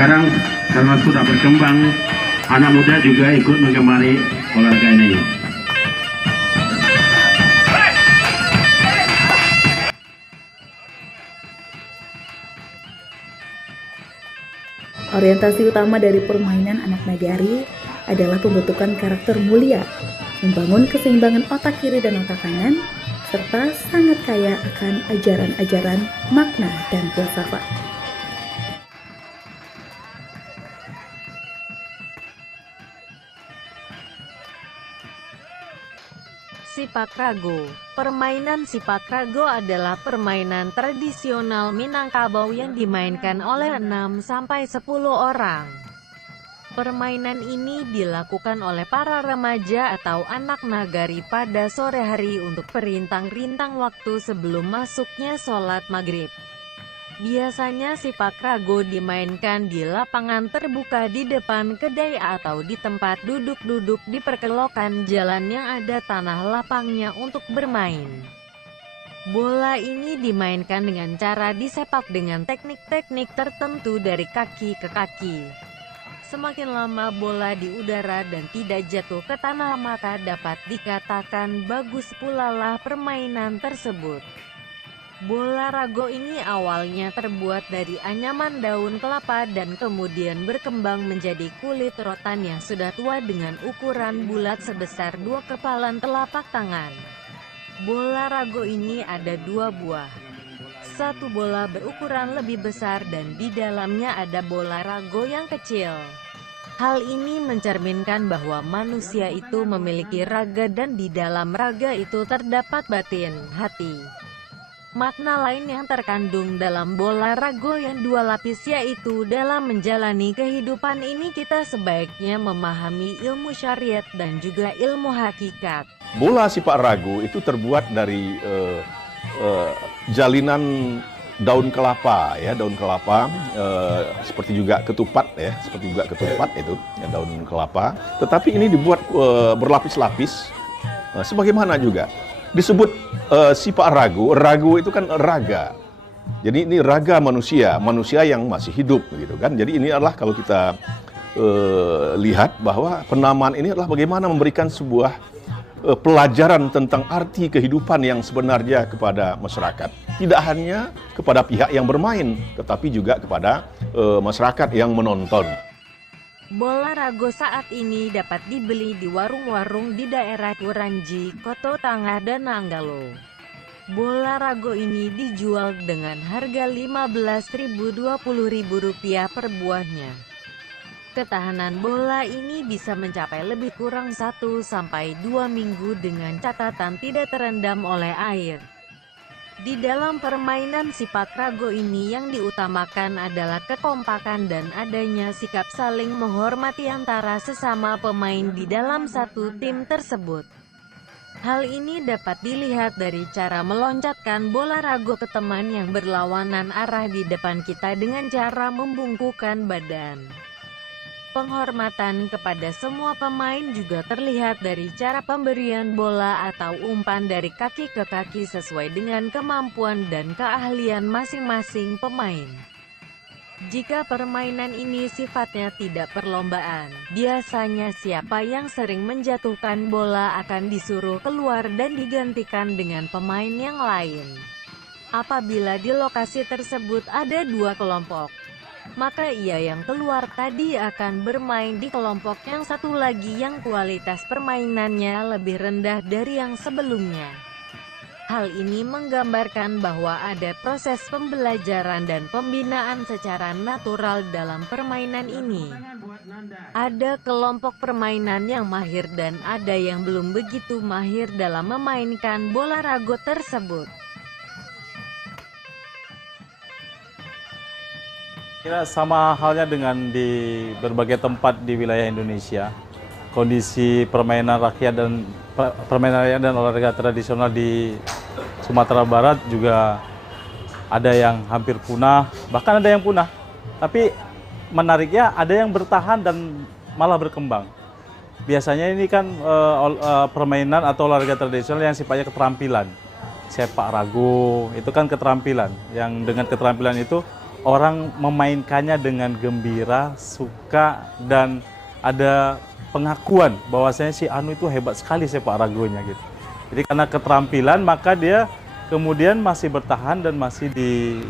sekarang karena sudah berkembang, anak muda juga ikut menggemari olahraga ini. Orientasi utama dari permainan anak nagari adalah pembentukan karakter mulia, membangun keseimbangan otak kiri dan otak kanan, serta sangat kaya akan ajaran-ajaran, makna, dan filsafat. Sipak rago. Permainan sipak rago adalah permainan tradisional Minangkabau yang dimainkan oleh 6-10 orang. Permainan ini dilakukan oleh para remaja atau anak nagari pada sore hari untuk perintang-rintang waktu sebelum masuknya sholat maghrib. Biasanya sipak rago dimainkan di lapangan terbuka di depan kedai atau di tempat duduk-duduk di perkelokan jalan yang ada tanah lapangnya untuk bermain. Bola ini dimainkan dengan cara disepak dengan teknik-teknik tertentu dari kaki ke kaki. Semakin lama bola di udara dan tidak jatuh ke tanah, maka dapat dikatakan bagus pula lah permainan tersebut. Bola rago ini awalnya terbuat dari anyaman daun kelapa dan kemudian berkembang menjadi kulit rotan yang sudah tua dengan ukuran bulat sebesar 2 kepalan telapak tangan. Bola rago ini ada 2 buah. Satu bola berukuran lebih besar dan di dalamnya ada bola rago yang kecil. Hal ini mencerminkan bahwa manusia itu memiliki raga dan di dalam raga itu terdapat batin, hati. Makna lain yang terkandung dalam bola rago yang 2 lapis yaitu dalam menjalani kehidupan ini kita sebaiknya memahami ilmu syariat dan juga ilmu hakikat. Bola sipak rago itu terbuat dari jalinan daun kelapa ya, daun kelapa seperti juga ketupat ya, seperti juga ketupat itu ya, daun kelapa. Tetapi ini dibuat berlapis-lapis sebagaimana juga disebut sipak rago. Rago itu kan raga. Jadi ini raga manusia, manusia yang masih hidup gitu kan. Jadi ini adalah kalau kita lihat bahwa penamaan ini adalah bagaimana memberikan sebuah pelajaran tentang arti kehidupan yang sebenarnya kepada masyarakat. Tidak hanya kepada pihak yang bermain, tetapi juga kepada masyarakat yang menonton. Bola rago saat ini dapat dibeli di warung-warung di daerah Kuranji, Koto Tangah, dan Nanggalo. Bola rago ini dijual dengan harga Rp15.000–Rp20.000 per buahnya. Ketahanan bola ini bisa mencapai lebih kurang 1–2 minggu dengan catatan tidak terendam oleh air. Di dalam permainan sipak rago ini yang diutamakan adalah kekompakan dan adanya sikap saling menghormati antara sesama pemain di dalam satu tim tersebut. Hal ini dapat dilihat dari cara meloncatkan bola rago ke teman yang berlawanan arah di depan kita dengan cara membungkukkan badan. Penghormatan kepada semua pemain juga terlihat dari cara pemberian bola atau umpan dari kaki ke kaki sesuai dengan kemampuan dan keahlian masing-masing pemain. Jika permainan ini sifatnya tidak perlombaan, biasanya siapa yang sering menjatuhkan bola akan disuruh keluar dan digantikan dengan pemain yang lain. Apabila di lokasi tersebut ada 2 kelompok, maka ia yang keluar tadi akan bermain di kelompok yang satu lagi yang kualitas permainannya lebih rendah dari yang sebelumnya. Hal ini menggambarkan bahwa ada proses pembelajaran dan pembinaan secara natural dalam permainan ini. Ada kelompok permainan yang mahir dan ada yang belum begitu mahir dalam memainkan bola rago tersebut. Kira sama halnya dengan di berbagai tempat di wilayah Indonesia. Kondisi permainan rakyat dan olahraga tradisional di Sumatera Barat juga ada yang hampir punah, bahkan ada yang punah. Tapi menariknya ada yang bertahan dan malah berkembang. Biasanya ini kan permainan atau olahraga tradisional yang sifatnya keterampilan. Sepak rago itu kan keterampilan, yang dengan keterampilan itu orang memainkannya dengan gembira, suka, dan ada pengakuan bahwasanya si Anu itu hebat sekali sepak ragonya gitu. Jadi karena keterampilan maka dia kemudian masih bertahan dan masih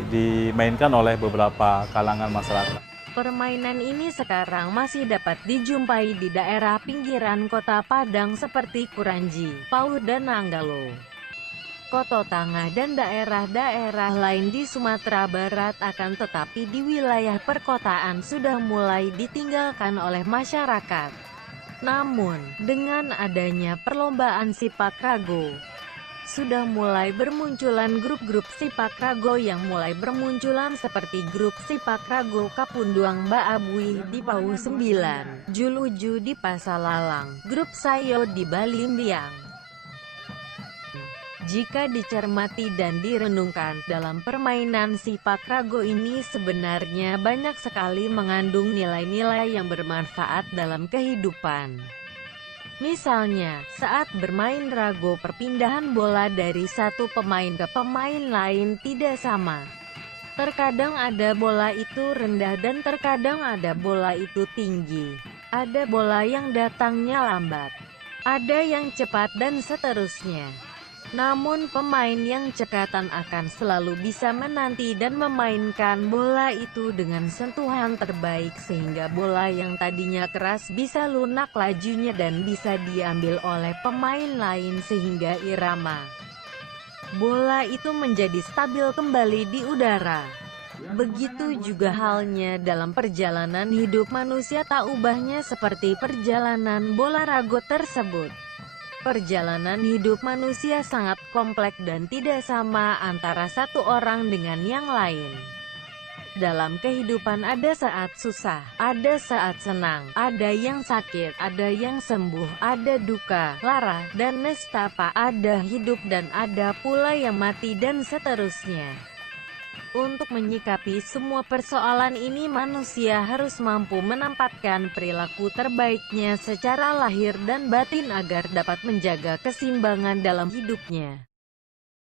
dimainkan oleh beberapa kalangan masyarakat. Permainan ini sekarang masih dapat dijumpai di daerah pinggiran kota Padang seperti Kuranji, Pauh, dan Nanggalo, Koto Tangah, dan daerah-daerah lain di Sumatera Barat. Akan tetapi di wilayah perkotaan sudah mulai ditinggalkan oleh masyarakat. Namun, dengan adanya perlombaan sipak rago, sudah mulai bermunculan grup-grup sipak rago yang mulai bermunculan seperti grup sipak rago Kapunduang Baabui di Pauh 9, Juluju di Pasalalang, grup Sayo di Balimbiang. Jika dicermati dan direnungkan, dalam permainan sipak rago ini sebenarnya banyak sekali mengandung nilai-nilai yang bermanfaat dalam kehidupan. Misalnya, saat bermain rago, perpindahan bola dari satu pemain ke pemain lain tidak sama. Terkadang ada bola itu rendah dan terkadang ada bola itu tinggi. Ada bola yang datangnya lambat, ada yang cepat, dan seterusnya. Namun pemain yang cekatan akan selalu bisa menanti dan memainkan bola itu dengan sentuhan terbaik sehingga bola yang tadinya keras bisa lunak lajunya dan bisa diambil oleh pemain lain sehingga irama bola itu menjadi stabil kembali di udara. Begitu juga halnya dalam perjalanan hidup manusia, tak ubahnya seperti perjalanan bola rago tersebut. Perjalanan hidup manusia sangat kompleks dan tidak sama antara satu orang dengan yang lain. Dalam kehidupan ada saat susah, ada saat senang, ada yang sakit, ada yang sembuh, ada duka, lara, dan nestapa, ada hidup dan ada pula yang mati, dan seterusnya. Untuk menyikapi semua persoalan ini, manusia harus mampu menempatkan perilaku terbaiknya secara lahir dan batin agar dapat menjaga keseimbangan dalam hidupnya.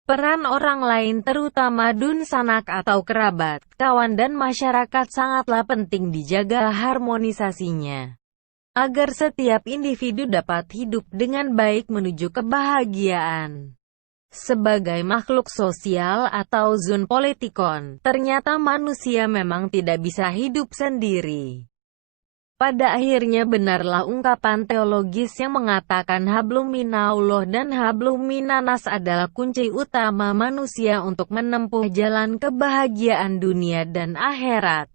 Peran orang lain, terutama dun sanak atau kerabat, kawan, dan masyarakat sangatlah penting dijaga harmonisasinya, agar setiap individu dapat hidup dengan baik menuju kebahagiaan. Sebagai makhluk sosial atau zoonpolitikon, ternyata manusia memang tidak bisa hidup sendiri. Pada akhirnya benarlah ungkapan teologis yang mengatakan hablum minallah dan hablum minanas adalah kunci utama manusia untuk menempuh jalan kebahagiaan dunia dan akhirat.